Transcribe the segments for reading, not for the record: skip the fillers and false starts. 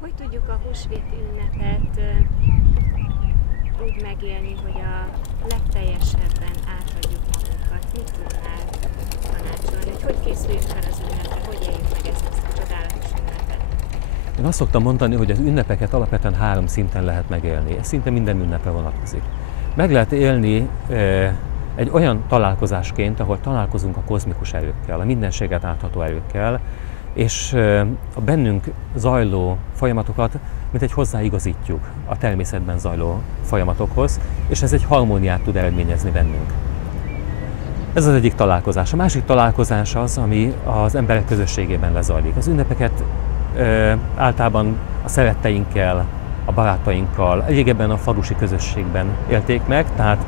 Hogy tudjuk a húsvét ünnepet úgy megélni, hogy a legteljesebben átadjuk magunkat? Mit tudnál tanácsolni? Hogy készüljünk fel az ünnepre? Hogy éljük meg ezt a csodálatos ünnepet? Én azt szoktam mondani, hogy az ünnepeket alapvetően 3 szinten lehet megélni. Ez szinte minden ünnepre vonatkozik. Meg lehet élni egy olyan találkozásként, ahol találkozunk a kozmikus erőkkel, a mindenséget átható erőkkel, és a bennünk zajló folyamatokat mintegy hozzáigazítjuk a természetben zajló folyamatokhoz, és ez egy harmóniát tud eredményezni bennünk. Ez az egyik találkozás. A másik találkozás az, ami az emberek közösségében lezajlik. Az ünnepeket általában a szeretteinkkel, a barátainkkal, régebben a falusi közösségben élték meg, tehát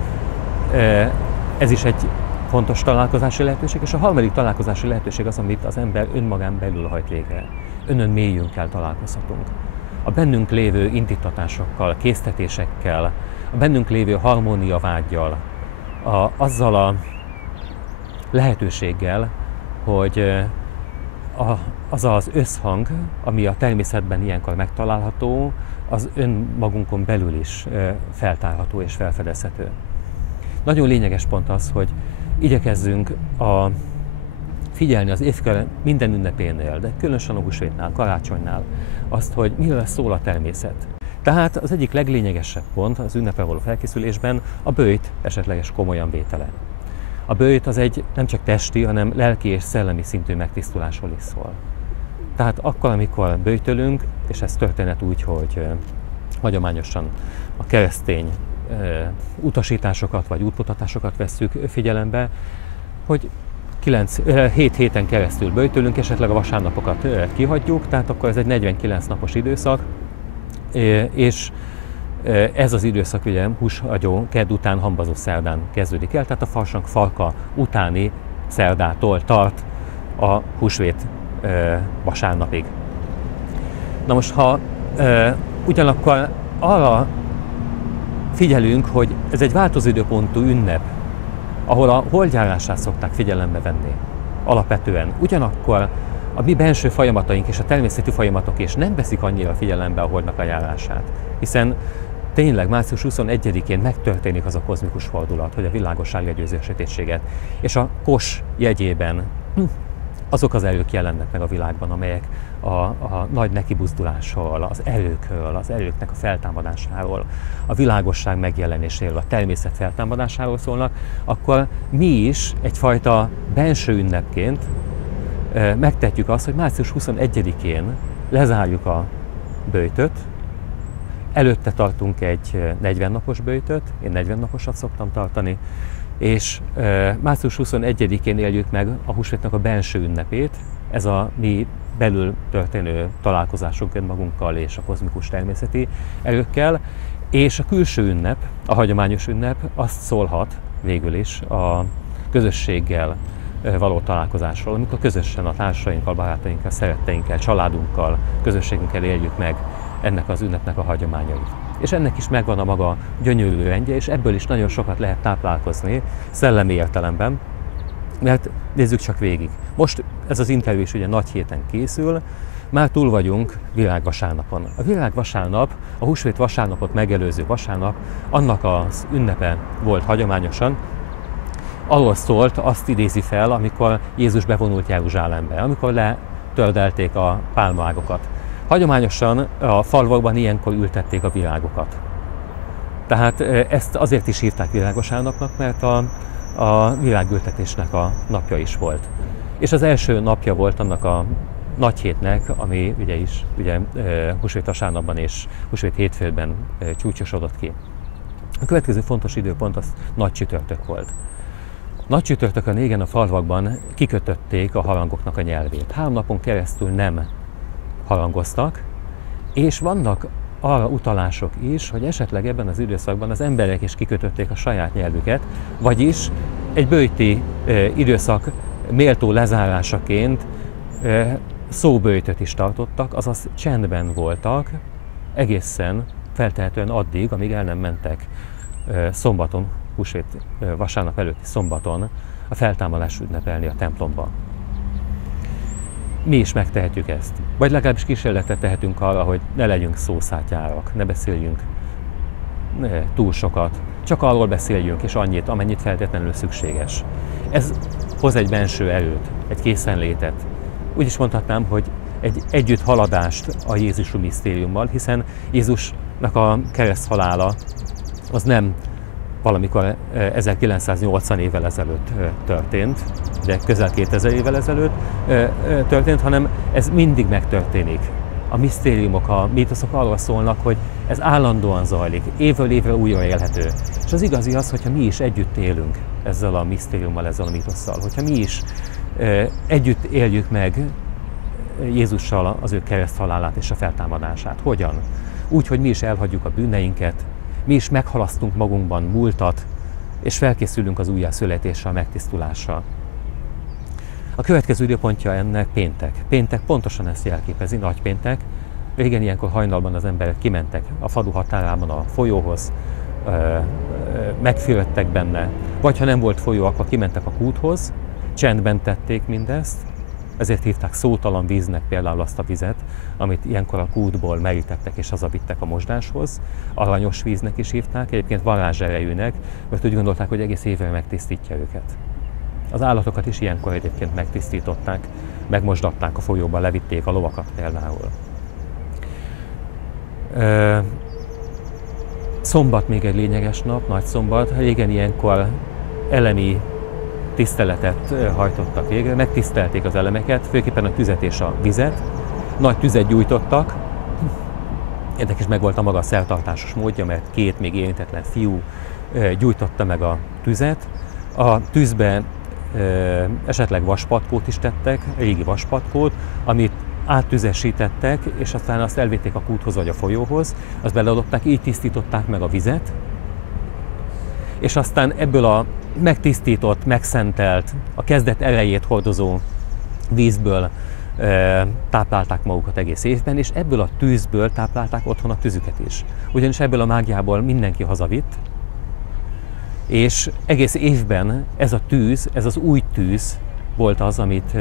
ez is egy fontos találkozási lehetőség, és a harmadik találkozási lehetőség az, amit az ember önmagán belül hajt végre. Önön mélyünkkel találkozhatunk. A bennünk lévő indítatásokkal, késztetésekkel, a bennünk lévő harmóniavággyal, azzal a lehetőséggel, hogy az az összhang, ami a természetben ilyenkor megtalálható, az önmagunkon belül is feltárható és felfedezhető. Nagyon lényeges pont az, hogy igyekezzünk figyelni az évkör minden ünnepénél, de különösen a húsvétnál, karácsonynál azt, hogy miről szól a természet. Tehát az egyik leglényegesebb pont az ünnepre való felkészülésben a böjt esetleges komolyan vétele. A böjt az egy nem csak testi, hanem lelki és szellemi szintű megtisztulásról is szól. Tehát akkor, amikor böjtölünk, és ez történet úgy, hogy hagyományosan a keresztény utasításokat vagy útmutatásokat vesszük figyelembe, hogy 7 héten keresztül böjtölünk, esetleg a vasárnapokat kihagyjuk, tehát akkor ez egy 49 napos időszak, és ez az időszak ugye húshagyó kedd után hambazó szerdán kezdődik el, tehát a farsang falka utáni szerdától tart a húsvét vasárnapig. Na most, ha ugyanakkor arra figyelünk, hogy ez egy változó időpontú ünnep, ahol a holdjárását szokták figyelembe venni alapvetően. Ugyanakkor a mi benső folyamataink és a természeti folyamatok is nem veszik annyira figyelembe a holdnak a járását, hiszen tényleg március 21-én megtörténik az a kozmikus fordulat, hogy a világosság legyőzi a sötétséget, és a kos jegyében azok az erők jelennek meg a világban, amelyek a nagy nekibuzdulásról, az erőknek a feltámadásáról, a világosság megjelenéséről, a természet feltámadásáról szólnak, akkor mi is egyfajta benső ünnepként megtehetjük azt, hogy március 21-én lezárjuk a böjtöt, előtte tartunk egy 40 napos böjtöt, én 40 naposat szoktam tartani, és március 21-én éljük meg a húsvétnek a belső ünnepét, ez a mi belül történő találkozásunk önmagunkkal és a kozmikus természeti erőkkel, és a külső ünnep, a hagyományos ünnep azt szólhat végül is a közösséggel való találkozásról, amikor közösen a társainkkal, barátainkkal, szeretteinkkel, családunkkal, közösségünkkel éljük meg ennek az ünnepnek a hagyományait. És ennek is megvan a maga gyönyörű rendje, és ebből is nagyon sokat lehet táplálkozni szellemi értelemben, mert nézzük csak végig. Most ez az interjú is ugye nagy héten készül, már túl vagyunk Virágvasárnapon. A Virágvasárnap, a húsvét vasárnapot megelőző vasárnap, annak az ünnepe volt hagyományosan, arról szólt, azt idézi fel, amikor Jézus bevonult Jeruzsálembe, amikor letördelték a pálmaágokat. Hagyományosan a falvakban ilyenkor ültették a virágokat. Tehát ezt azért is hívták Virágvasárnapnak, mert a virágültetésnek a napja is volt. És az első napja volt annak a nagy hétnek, ami ugye húsvét vasárnapban és húsvét hétfőben csúcsosodott ki. A következő fontos időpont az nagy csütörtök volt. Nagy csütörtökön régen a falvakban kikötötték a harangoknak a nyelvét. 3 napon keresztül nem harangoztak, és vannak arra utalások is, hogy esetleg ebben az időszakban az emberek is kikötötték a saját nyelvüket, vagyis egy böjti időszak méltó lezárásaként szóböjtöt is tartottak, azaz csendben voltak egészen feltehetően addig, amíg el nem mentek szombaton, húsvét vasárnap előtti szombaton a feltámadást ünnepelni a templomba. mi is megtehetjük ezt. Vagy legalábbis kísérletet tehetünk arra, hogy ne legyünk szószátyárak, ne beszéljünk túl sokat. Csak arról beszéljünk, és annyit, amennyit feltétlenül szükséges. Ez hoz egy benső erőt, egy készenlétet. Úgy is mondhatnám, hogy egy együtthaladást a Jézusi misztériummal, hiszen Jézusnak a kereszthalála az nem valamikor 1980 évvel ezelőtt történt, de közel 2000 évvel ezelőtt történt, hanem ez mindig megtörténik. A misztériumok, a mítoszok arról szólnak, hogy ez állandóan zajlik, évről évre újra élhető. És az igazi az, hogyha mi is együtt élünk ezzel a misztériummal, ezzel a mítosszal, hogyha mi is együtt éljük meg Jézussal az ő kereszthalálát és a feltámadását. Hogyan? Úgy, hogy mi is elhagyjuk a bűneinket, mi is meghalasztunk magunkban múltat, és felkészülünk az újjászületésre, a megtisztulásra. A következő időpontja ennek péntek. Péntek pontosan ezt jelképezi, nagypéntek. Régen ilyenkor hajnalban az emberek kimentek a falu határában a folyóhoz, megfürödtek benne, vagy ha nem volt folyó, akkor kimentek a kúthoz, csendben tették mindezt, ezért hívták szótalan víznek például azt a vizet, amit ilyenkor a kútból merítettek és hazavittek a mosdáshoz. Aranyos víznek is hívták, egyébként varázserejűnek, mert úgy gondolták, hogy egész évre megtisztítja őket. Az állatokat is ilyenkor egyébként megtisztították, megmosdatták a folyóba, levitték a lovakat például. Szombat még egy lényeges nap, nagy szombat. Régen ilyenkor elemi tiszteletet hajtottak végre, megtisztelték az elemeket, főképpen a tüzet és a vizet. Nagy tüzet gyújtottak, ennek is megvolt a maga szertartásos módja, mert két még érintetlen fiú gyújtotta meg a tüzet. A tűzbe esetleg vaspatkót is tettek, régi vaspatkót, amit áttüzesítettek, és aztán azt elvitték a kúthoz vagy a folyóhoz, azt beledobták, így tisztították meg a vizet, és aztán ebből a megtisztított, megszentelt, a kezdet erejét hordozó vízből táplálták magukat egész évben, és ebből a tűzből táplálták otthon a tüzüket is. Ugyanis ebből a mágiából mindenki hazavitt, és egész évben ez a tűz, ez az új tűz volt az, amit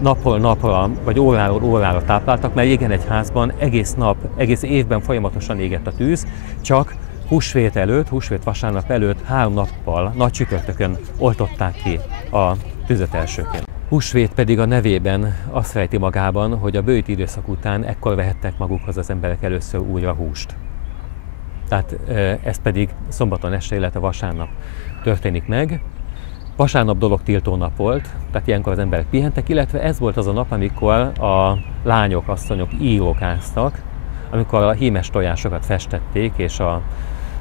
napról napra, vagy óráról órára tápláltak, mert régen egy házban egész nap, egész évben folyamatosan égett a tűz, csak húsvét előtt, húsvét vasárnap előtt 3 nappal, nagy csütörtökön oltották ki a tüzet elsőként. Húsvét pedig a nevében azt rejti magában, hogy a bőti időszak után ekkor vehettek magukhoz az emberek először újra húst. Tehát ez pedig szombaton este, illetve vasárnap történik meg. Vasárnap dologtiltó nap volt, tehát ilyenkor az emberek pihentek, illetve ez volt az a nap, amikor a lányok, asszonyok írókáztak, amikor a hímes tojásokat festették, és a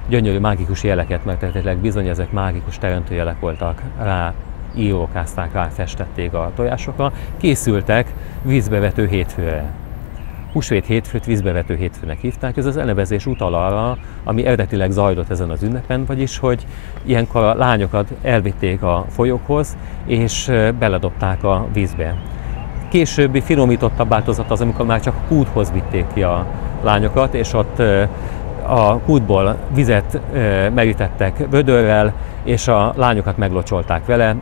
gyönyörű mágikus jeleket, mert bizony ezek mágikus teremtőjelek voltak, rá írókázták, rá festették a tojásokra, készültek vízbevető hétfőre. Húsvét hétfőt vízbevető hétfőnek hívták, ez az elnevezés utal arra, ami eredetileg zajlott ezen az ünnepen, vagyis hogy ilyenkor a lányokat elvitték a folyókhoz, és beledobták a vízbe. Későbbi finomítottabb változat az, amikor már csak a kúthoz vitték ki a lányokat, és ott a kútból vizet merítettek vödörrel, és a lányokat meglocsolták vele.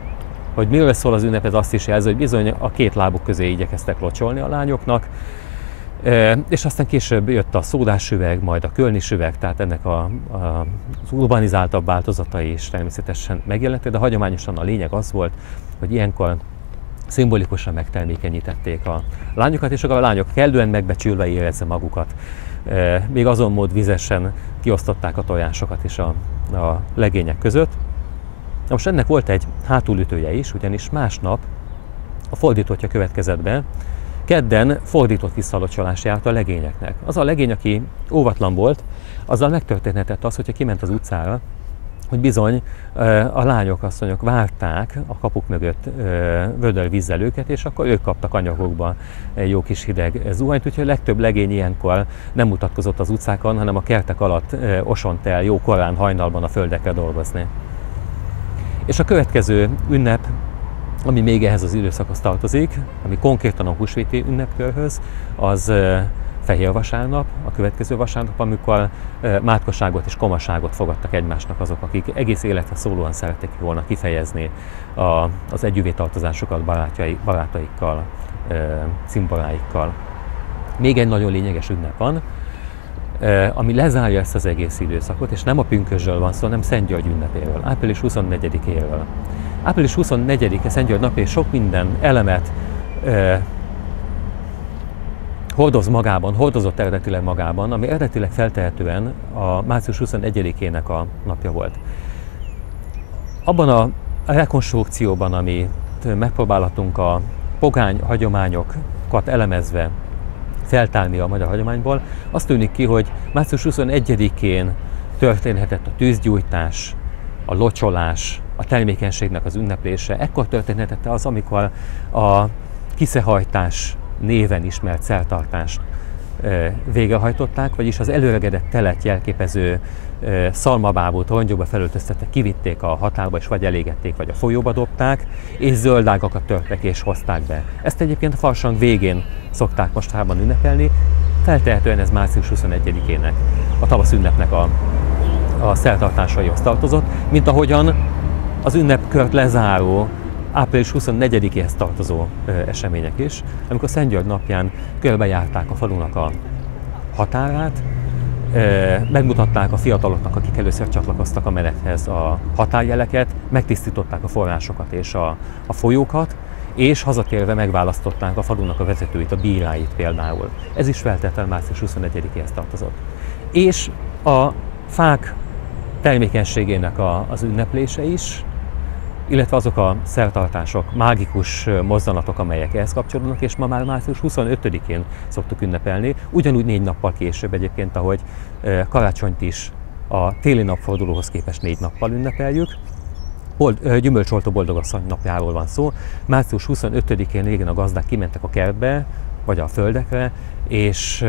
Hogy miről szól az ünnep, ez azt is jelzi, hogy bizony a két lábuk közé igyekeztek locsolni a lányoknak, és aztán később jött a szódásüveg, majd a kölnisüveg, tehát ennek az urbanizáltabb változatai is természetesen megjelentek, de hagyományosan a lényeg az volt, hogy ilyenkor szimbolikusan megtermékenyítették a lányokat, és akkor a lányok kellően megbecsülve érezze magukat. Még azon mód vizesen kiosztották a tojásokat is a legények között. Na most ennek volt egy hátulütője is, ugyanis másnap a fordítottja következett be. Kedden fordított visszalocsolás járt a legényeknek. Az a legény, aki óvatlan volt, azzal megtörténhetett az, hogyha kiment az utcára, hogy bizony a lányok, asszonyok várták a kapuk mögött vödörvízzel őket, és akkor ők kaptak anyagokba egy jó kis hideg zuhanyt, úgyhogy a legtöbb legény ilyenkor nem mutatkozott az utcákon, hanem a kertek alatt osont el jó korán hajnalban a földekre dolgozni. És a következő ünnep, ami még ehhez az időszakhoz tartozik, ami konkrétan a húsvéti ünnepkörhöz, az fehér vasárnap, a következő vasárnap, amikor mátkaságot és komaságot fogadtak egymásnak azok, akik egész életre szólóan szerették volna kifejezni az együvé tartozásokat barátaikkal, cimboráikkal. Még egy nagyon lényeges ünnep van, ami lezárja ezt az egész időszakot, és nem a pünkösdről van szó, hanem Szent György ünnepéről, április 24-éről. Április 24-e Szent György nap, és sok minden elemet hordozott eredetileg magában, ami eredetileg feltehetően a március 21-ének a napja volt. Abban a rekonstrukcióban, amit megpróbálhatunk a pogány hagyományokat elemezve feltárni a magyar hagyományból, azt tűnik ki, hogy március 21-én történhetett a tűzgyújtás, a locsolás, a termékenységnek az ünneplése. Ekkor történhetett az, amikor a kiszehajtás néven ismert szertartást végrehajtották, vagyis az előregedett telet jelképező szalmabábút rongyokba felöltöztettek, kivitték a határba, és vagy elégették, vagy a folyóba dobták, és zöldágakat törtek és hozták be. Ezt egyébként a farsang végén szokták mostában ünnepelni, feltehetően ez március 21-ének, a tavasz ünnepnek a szertartásaihoz tartozott, mint ahogyan az ünnepkört lezáró április 24-éhez tartozó események is, amikor Szent György napján körbejárták a falunak a határát, megmutatták a fiataloknak, akik először csatlakoztak a menethez, a határjeleket, megtisztították a forrásokat és a folyókat, és hazatérve megválasztották a falunak a vezetőit, a bíráit például. Ez is feltétlenül március 21-éhez tartozott. És a fák termékenységének az ünneplése is, illetve azok a szertartások, mágikus mozzanatok, amelyek ehhez kapcsolódnak, és ma már március 25-én szoktuk ünnepelni, ugyanúgy 4 nappal később egyébként, ahogy karácsonyt is a téli napfordulóhoz képest 4 nappal ünnepeljük. Gyümölcsoltó boldogasszony napjáról van szó. Március 25-én régen a gazdák kimentek a kertbe, vagy a földekre, és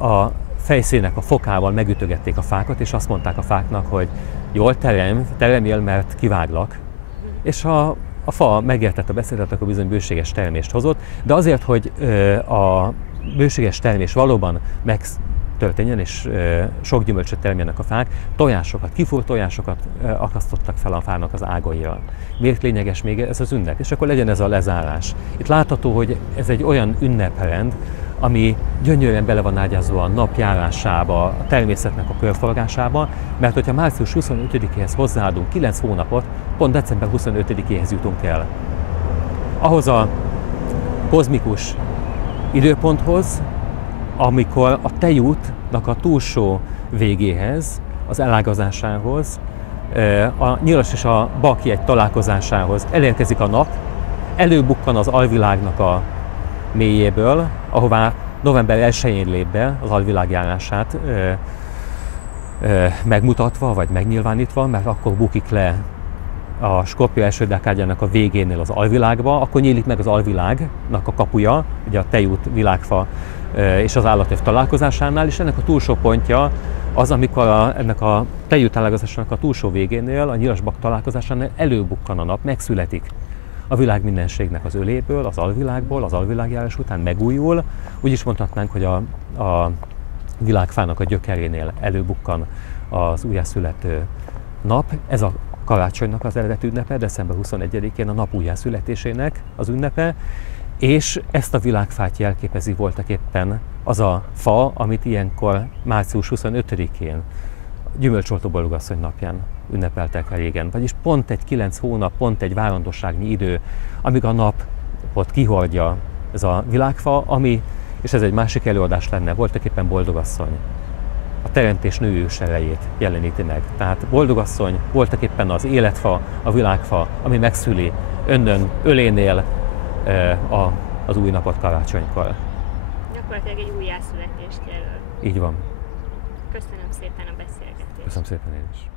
a fejszének a fokával megütögették a fákat, és azt mondták a fáknak, hogy jól teremjél, mert kiváglak. És a fa megértette a beszédet, akkor bizony bőséges termést hozott, de azért, hogy a bőséges termés valóban megtörténjen, és sok gyümölcsöt termeljenek a fák, tojásokat, kifúrt tojásokat akasztottak fel a fának az ágaira. Miért lényeges még ez az ünnep? És akkor legyen ez a lezárás. Itt látható, hogy ez egy olyan ünneprend, ami gyönyörűen bele van ágyazva a napjárásába, a természetnek a körforgásába, mert hogyha március 25-éhez hozzáadunk 9 hónapot, pont december 25-éhez jutunk el. Ahhoz a kozmikus időponthoz, amikor a tejútnak a túlsó végéhez, az elágazásához, a nyilas és a bakjegy találkozásához elérkezik a nap, előbukkan az alvilágnak a mélyéből, ahová november 1-én lép be az alvilágjárását megmutatva, vagy megnyilvánítva, mert akkor bukik le a Skorpió első dekádjának a végénél az alvilágba, akkor nyílik meg az alvilágnak a kapuja, ugye a tejút, világfa és az állatöv találkozásánál, és ennek a túlsó pontja az, amikor ennek a tejút találkozásának a túlsó végénél, a nyilasbak találkozásánál előbukkan a nap, megszületik a világ mindenségnek az öléből, az alvilágból, az alvilágjárás után megújul. Úgy is mondhatnánk, hogy a világfának a gyökerénél előbukkan az újjászülető nap. Ez a karácsonynak az eredeti ünnepe, december 21-én a nap újjászületésének az ünnepe, és ezt a világfát jelképezi voltak éppen az a fa, amit ilyenkor március 25-én, Gyümölcsoltó boldogasszony napján ünnepeltek régen. Vagyis pont egy 9 hónap, pont egy várandosságnyi idő, amíg a napot kihordja ez a világfa, ami, és ez egy másik előadás lenne, voltak éppen boldogasszony. A teremtés nőős erejét jeleníti meg. Tehát boldogasszony voltak éppen az életfa, a világfa, ami megszüli önnön ölénél az új napot karácsonykor. Gyakorlatilag egy újjászületést jelöl. Így van. Köszönöm szépen a beszélgetést. Köszönöm szépen én is.